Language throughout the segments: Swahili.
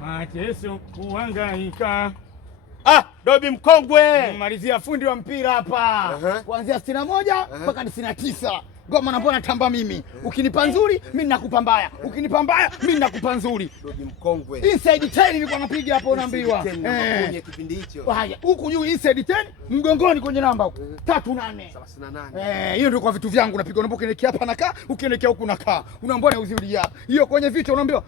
mateso kuhangaika. Dobi mkongwe. Malizia fundi wa mpira hapa. Kuanzia 61 mpaka 99. Ngoma naona tamba mimi. Ukinipa nzuri, mimi nakupa mbaya. Ukinipa mbaya, mimi nakupa nzuri. Dobi mkongwe. Inside 10 nilikuwa napiga hapo unaambiwa. Kwenye kipindi hicho. Haya, huku juu inside 10, mgongoni kwenye namba huko. 38. 38. Hiyo ndio kwa vitu vyangu napiga. Unaambiwa ukielekea hapa nakaa, ukielekea huku nakaa. Unaambiwa na uzuri hapa. Hiyo kwenye vitu unaambiwa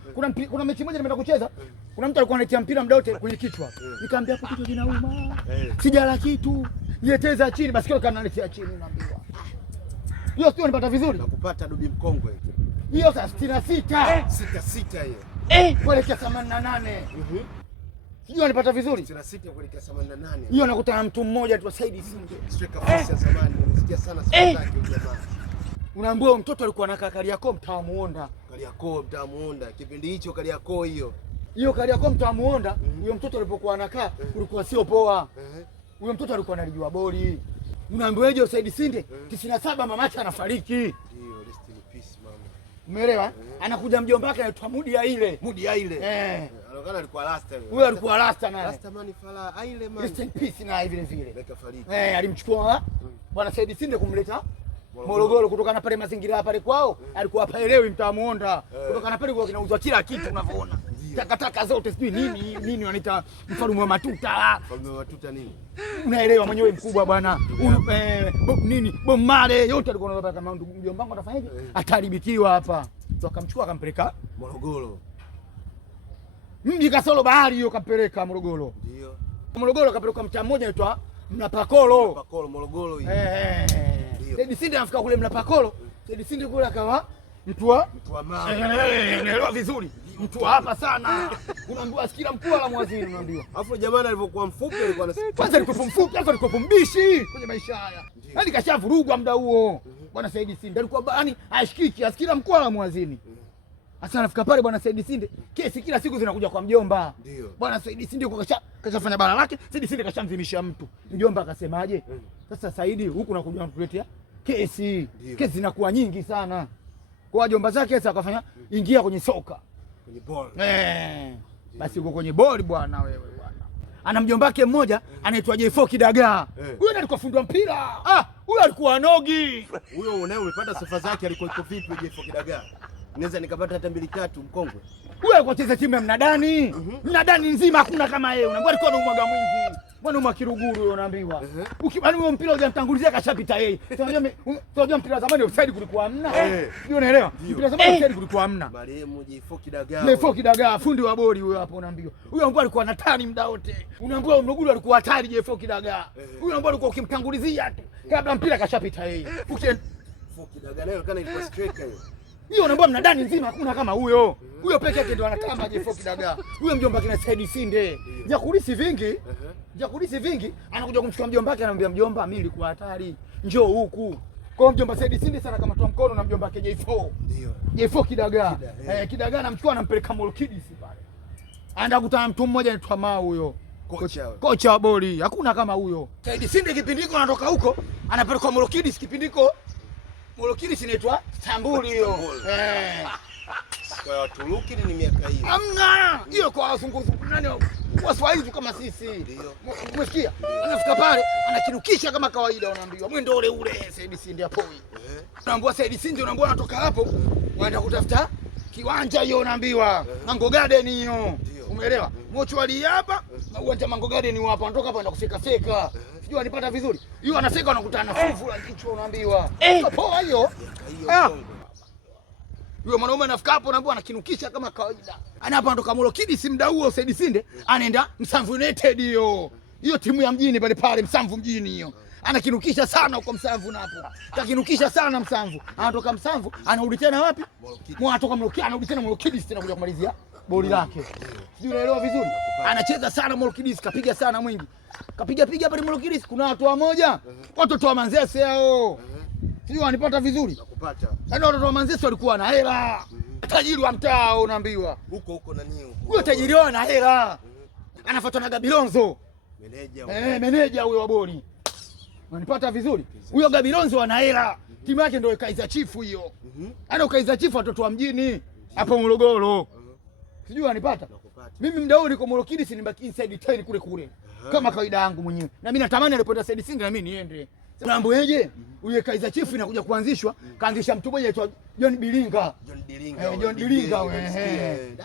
kuna mechi moja nimeenda kucheza. Kuna mtu alikuwa anatia mpira muda wote kwenye kichwa. Nikamwambia hapo kichwa kinauma. Sijala kitu. Nieteza chini basi kile kanaletea chini unaambiwa. Hiyo sio unapata vizuri? Nakupata Dobi mkongwe. Hiyo saa 66. 66 hiyo. Kuelekea 88. Sijui unapata vizuri? 66 kuelekea 88. Hiyo nakutana mtu mmoja tu Said Singe. Striker force ya zamani. Nimesikia sana sifa zake jamaa. Unaambiwa mtoto alikuwa anakaa Kariakoo mtaa Muonda. Kariakoo mtaa Muonda. Kipindi hicho Kariakoo hiyo. Hiyo Kariakoo mtaa Muonda, huyo mtoto alipokuwa anakaa ulikuwa sio poa. Huyo mtoto alikuwa analijua boli. Unaambiwaje Said Sinde 97 mamake anafariki. Ndio, rest in peace mama. Umeelewa? Anakuja mjomba wake anaitwa Mudi Aile. Anaonekana alikuwa rasta yule. Huyo alikuwa rasta naye. Rasta man fala Aile man. Rest in peace naye vile vile. Kafariki. Alimchukua bwana Said Sinde kumleta Morogoro kutoka na pale mazingira pale kwao. Alikuwa hapa elewi mtaa Muonda. Kutoka na pale kwa kinauzwa kila kitu unavyoona. Takataka zote sijui nini wanaita mfalme wa matuta. Mfalme wa matuta nini? Unaelewa mwenyewe mkubwa bwana. Bomare yote alikuwa anataka kama mjomba wangu atafanyaje? Ataribikiwa hapa. So akamchukua akampeleka Morogoro. Mji kasoro bahari hiyo kampeleka Morogoro. Ndio. Morogoro kapeleka mtaa mmoja anaitwa Mnapakolo. Mnapakolo Morogoro hiyo. Said Sinde anafika kule Mnapakolo. Said Sinde kule akawa mtu wa mama. Unaelewa vizuri. Mtu hapa sana. Unaambiwa sikila mkuu la mwazini unaambiwa. Alafu jamani alivyokuwa mfupi alikuwa kwanza alikuwa mfupi, alafu alikuwa mbishi kwenye maisha haya. Yaani kashavurugwa muda huo. Bwana Said Sinde alikuwa yani ashikiki, asikila mkuu la mwazini. Sasa anafika pale bwana Said Sinde, kesi kila siku zinakuja kwa mjomba. Ndio. Bwana Said Sinde kwa kashafanya bala lake, Said Sinde kashamzimisha mtu. Mjomba akasemaje? Sasa Said huku nakuja kuletea kesi. Kesi zinakuwa nyingi sana. Kwa wajomba zake sasa akafanya ingia kwenye soka. Kwenye ball. Basi uko kwenye ball bwana wewe bwana. Ana mjomba wake mmoja anaitwa J4 Kidagaa. Huyo ndiye alikuwa fundi wa mpira. Huyo alikuwa anogi. Huyo naye umepata sifa zake alikuwa iko vipi J4 Kidagaa? Naweza nikapata hata 2-3 mkongwe. Huyo alikuwa cheza timu ya Mnadani. Mnadani nzima hakuna kama yeye. Unaambiwa alikuwa na umwaga mwingi. Bwana mwa Kiruguru huyo unaambiwa. Ukibani huyo mpira hujamtangulizia kashapita yeye. Unajua mpira zamani offside kulikuwa hamna. Sio unaelewa? Mpira zamani offside kulikuwa hamna. Marehemu J4 Kidagaa. J4 Kidagaa fundi wa boli huyo hapo unaambiwa. Huyo ambaye alikuwa hatari muda wote. Unaambiwa Mruguru alikuwa hatari J4 Kidagaa. Huyo ambaye alikuwa ukimtangulizia tu kabla mpira kashapita yeye. J4 Kidagaa nayo kana ilikuwa striker hiyo. Hiyo unaambiwa Mnadani nzima hakuna kama huyo. Huyo peke yake ndio anatamba J4 Kidagaa. Huyo mjomba kina Said Sinde. Jakulisi vingi anakuja kumchukua mjomba wake anamwambia mjomba mimi nilikuwa hatari. Njoo huku. Kwa mjomba Said Sinde sana kama toa mkono na mjomba wake J4. Ndio. J4 Kidagaa. Kidagaa anamchukua anampeleka Molkidis pale. Anaenda kukutana mtu mmoja anaitwa Mao huyo. Kocha wa boli. Hakuna kama huyo. Said Sinde kipindiko anatoka huko anapeleka Molkidis kipindiko. Molkidis inaitwa Stambuli hiyo. Kwa Waturuki ni miaka hiyo. Hamna. Hiyo kwa wazungu nani Waswahili kama sisi. Ndio. Umesikia? Anafika pale anakinukisha kama kawaida unaambiwa. Mwendo ule ule Said Sinde hapo. Unaambiwa Said Sinde unaambiwa anatoka hapo waenda kutafuta kiwanja hiyo unaambiwa. Mango Garden hiyo. Umeelewa? Mochwali hapa na uwanja Mango Garden hapo anatoka hapo anaenda kufika feka. Sijui anipata vizuri. Hiyo anafika anakutana na fuvu la kichwa unaambiwa. Poa hiyo. Huyo mwanaume anafika hapo unaambiwa anakinukisha kama kawaida. Anapo anatoka Molkidis muda huo Said Sinde anaenda Msamvu United hiyo. Hiyo timu ya mjini pale Msamvu mjini hiyo. Anakinukisha sana huko Msamvu napo. Kakinukisha sana Msamvu. Anatoka Msamvu anarudi tena wapi? Anatoka Molkidis anarudi tena Molkidis tena kuja kumalizia boli lake. Sijui unaelewa vizuri? Anacheza sana Molkidis, kapiga sana mwingi. Kapiga pale Molkidis kuna watu wamoja. Watoto wa Manzese hao. Sijui wanipata vizuri? Nakupata. Yaani watoto wa Manzese walikuwa na hela. Tajiri wa mtaa unaambiwa. Huko na nini huko. Huyo tajiri wao na hela. Anafuatwa na Gabilonzo. Meneja. Meneja huyo wa boli. Wanipata vizuri? Huyo Gabilonzo ana hela. Timu yake ndio Kaizer Chiefs hiyo. Ana Kaizer Chiefs watoto wa mjini hapo Morogoro. Sijui unanipata? Mimi muda huu niko Molokidi, si nibaki inside town kule kule. Kama kawaida yangu mwenyewe. Na mimi natamani alipoenda Said Sinde na mimi niende. Unaambiweje? Huyo Kaizer Chiefs inakuja kuanzishwa, kaanzisha mtu mmoja anaitwa John Bilinga. John Bilinga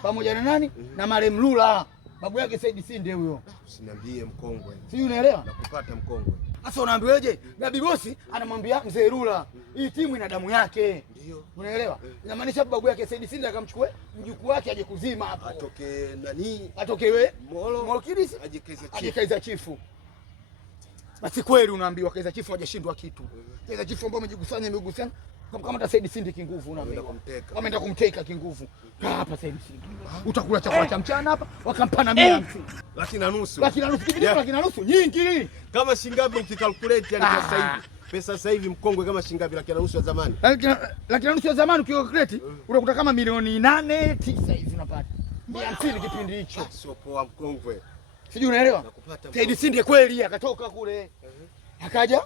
pamoja na nani? Na Marem Lula. Babu yake Said Sinde huyo. Usiniambie mkongwe. Sijui unaelewa? Nakupata mkongwe. Sasa unaambiweje? Gabi Bosi anamwambia mzee Lula, hii timu ina damu yake. Ndio. Unaelewa? Inamaanisha babu yake Said Sinde akamchukue mjukuu wake aje kuzima hapo. Atoke nani? Atokewe Molokidi aje Kaizer Chiefs. Basi kweli unaambiwa Kaizer Chiefs hajashindwa kitu. Kaizer Chiefs ambao amegusana kama hata Said Sinde kinguvu unaambiwa. Wameenda kumteka kinguvu. Hapa Said Sinde. Utakula chakula cha mchana hapa wakampana 100. Laki na nusu. Laki na nusu nyingi. Kama shingapi ukikalculate yani kwa sasa hivi. Pesa sasa hivi mkongwe kama shingapi laki na nusu ya zamani? Laki na nusu ya zamani ukikalculate unakuta kama milioni 8 9 hivi unapata. 50 kipindi hicho. Sio poa mkongwe. Sijui unaelewa? Said Sinde kweli akatoka kule. Akaja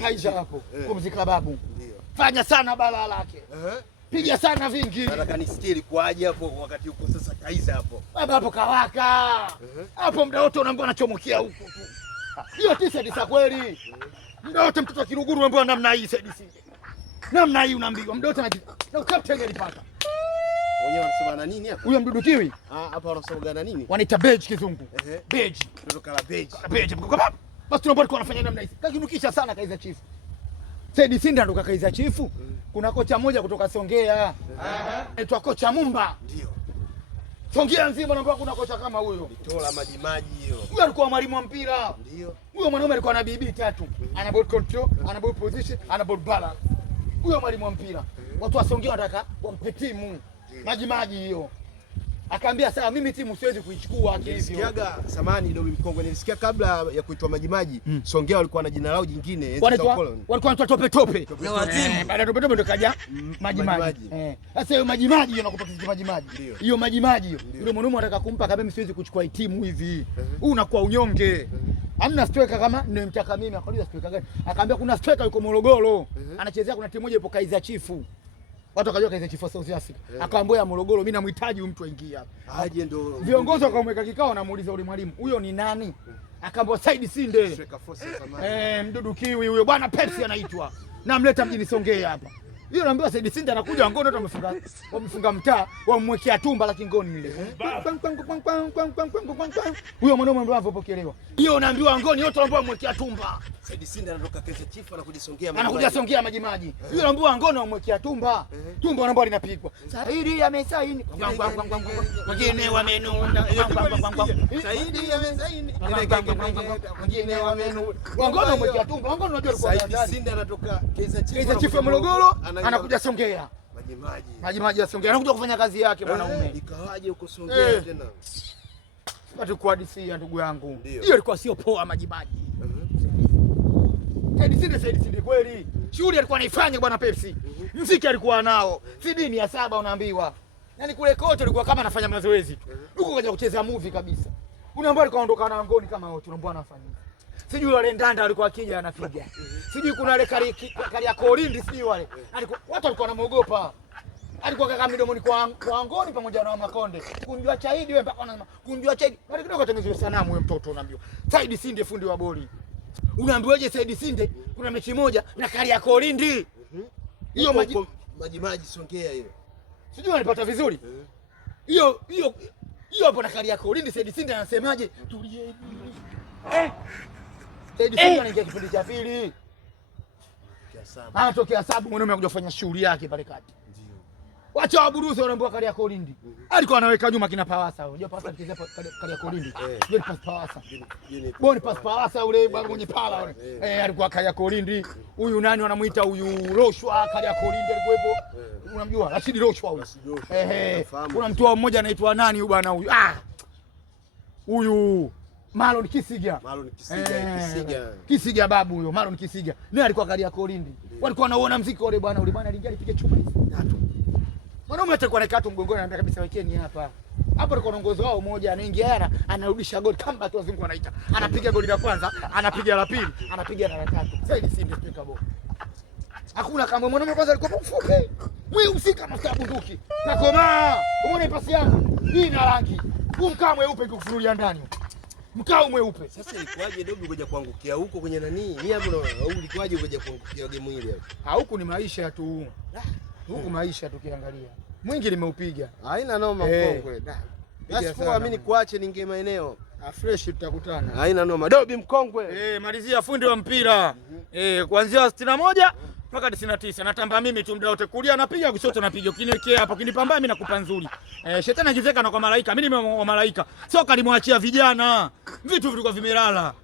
Kaizer hapo kumzika babu. Ndio. Fanya sana balaa lake. Piga sana vingi. Nataka nisikie ilikuaje hapo wakati uko sasa Kaizer hapo. Baba hapo kawaka. Hapo muda wote unaambiwa anachomokia huko tu. Hiyo tisa kweli. Muda wote mtoto wa Kiruguru unaambiwa namna hii Said Sinde. Namna hii unaambiwa muda wote na captain alipata. Wenyewe wanasema na nini hapa? Huyo mdudu kiwi. Hapa wanasema na nini? Wanaita beige kizungu. Beige. Kutoka la beige. Beige. Basi tunaomba kwa anafanya namna hii. Kakinukisha sana Kaizer Chiefs. Said Sinde ndo Kaizer Chiefs. Kuna kocha mmoja kutoka Songea. Anaitwa kocha Mumba. Ndio. Songea nzima naomba kuna kocha kama huyo. Bitola maji hiyo. Huyo alikuwa mwalimu wa mpira. Ndio. Huyo mwanaume alikuwa na BB 3. Ana ball control, ana ball position, ana ball balance. Huyo mwalimu wa mpira. Watu wa Songea wanataka wampe timu. Maji hiyo. Akaambia sawa, mimi timu siwezi kuichukua hivyo. Nilisikiaga samani ndio mkongwe, nilisikia kabla ya kuitwa Majimaji, Songea walikuwa na jina lao jingine, walikuwa wanaitwa tope. Baada ya tope ndo kaja Majimaji. Sasa hiyo Majimaji hiyo nakupa kitu Majimaji. Hiyo Majimaji hiyo. Yule mwanaume anataka kumpa kama mimi siwezi kuchukua timu hivi. Huu unakuwa unyonge. Hamna striker kama nimemtaka mimi, akauliza striker gani? Akaambia kuna striker yuko Morogoro. Anachezea kuna timu moja ipo Kaizer Chiefs. Watu wakajua Kaizer Chiefs South Africa. Akaambia Morogoro, mimi namhitaji mtu aingie hapa. Aje ndo viongozi wakamweka kikao, namuuliza yule mwalimu, huyo ni nani? Akaambia Said Sinde. Mdudu kiwi huyo bwana, Pepsi anaitwa. Namleta mjini Songea hapa. Hiyo naambiwa Said Sinde anakuja Ngoni, watu wamefunga mtaa, wamwekea tumba la kingoni ile. Huyo mwanaume ndio anapokelewa. Hiyo naambiwa Ngoni yote ambao wamwekea tumba. Said Sinde anatoka Kaizer Chiefs anakuja Songea Majimaji. Hiyo naambiwa Ngoni wamwekea tumba. Tumba anaambiwa linapigwa. Saidi amesaini. Wengine wamenunda. Saidi amesaini. Wengine wamenunda. Ngoni wamwekea tumba. Ngoni unajua alikuwa Said Sinde anatoka Kaizer Chiefs Morogoro. Anakuja Songea. Majimaji ya Songea. Anakuja kufanya kazi yake mwanaume. Ikawaje huko Songea tena? Watu kwa DC ya ndugu yangu. Hiyo ilikuwa sio poa Majimaji. Said Sinde kweli. Shughuli alikuwa anaifanya bwana Pepsi. Mziki alikuwa nao. CD ni ya 7 unaambiwa. Yaani kule kote alikuwa kama anafanya mazoezi tu. Huko kaja kucheza movie kabisa. Unaambiwa alikuwa anaondoka na Ngoni kama wote unaambiwa anafanya. Sijui wale ndanda walikuwa akija anapiga. Sijui kuna wale kali ya Kolindi sijui wale. Alikuwa watu walikuwa wanamuogopa. Alikuwa kaka midomoni kwa Ngoni pamoja na Makonde. Kunjua chaidi wewe mpaka unasema kunjua chaidi. Bali kidogo atengenezwe sanamu wewe mtoto unaambiwa. Said Sinde fundi wa boli. Unaambiwaje Said Sinde kuna mechi moja na kali ya Kolindi. Hiyo Majimaji Songea hiyo. Sijui wanapata vizuri. Hiyo hapo na kali ya Kolindi Said Sinde anasemaje? Tulieni. Said Sinde anaingia kipindi cha pili. Anatokea sababu mwanaume anakuja kufanya shughuli yake pale kati. Ndio. Wacha waburuzi wanaambiwa kali ya Kolindi. Alikuwa anaweka nyuma kina Pawasa. Unajua Pawasa akicheza kali ya Kolindi. Yule Pawasa. Boni Pawasa ule bwana mwenye pala ule. Alikuwa kali ya Kolindi. Huyu nani wanamuita huyu Roshwa kali ya Kolindi alikuwepo. Unamjua? Rashid Roshwa huyu. Kuna mtu mmoja anaitwa nani huyu bwana huyu? Huyu Marlon Kisiga. Kisiga babu huyo, Marlon Kisiga. Naye alikuwa kali ya Kolindi. Walikuwa wanaona mziki ule bwana aliingia alipiga chuma hizi 3. Mwanaume atakuwa anakaa tu mgongoni anataka kabisa wekeni hapa. Hapo alikuwa anaongoza wao mmoja anaingia yana anarudisha goli kama watu wazungu wanaita. Anapiga goli la kwanza, anapiga la pili, anapiga la tatu. Said Sinde striker ball. Hakuna kama mwanaume kwanza alikuwa mfupi. Mweusi kama bunduki. Nakomaa. Umeona pasi yangu? Hii ina rangi. Huu mkaa mweupe ukikufunulia ndani. Mkaa mweupe. Sasa ilikuwaje Dobi kuja kuangukia huko kwenye nani? Mimi hapo au ilikuwaje kuja kuangukia game ile hapo? Huku ni maisha tu. Huku maisha tukiangalia. Mwingi nimeupiga. Haina noma mkongwe. Basi kwa mimi nikuache ninge maeneo. Fresh tutakutana. Haina noma. Dobi mkongwe. Malizia fundi wa mpira. Kuanzia 61 mpaka 99. Natamba mimi tu muda wote, kulia napiga, kushoto napiga. Ukiniwekea hapo, ukinipamba mimi nakupa nzuri. Shetani anajizeka na kwa malaika. Mimi ni malaika. Soka limwachia vijana. Vitu vilikuwa vimelala.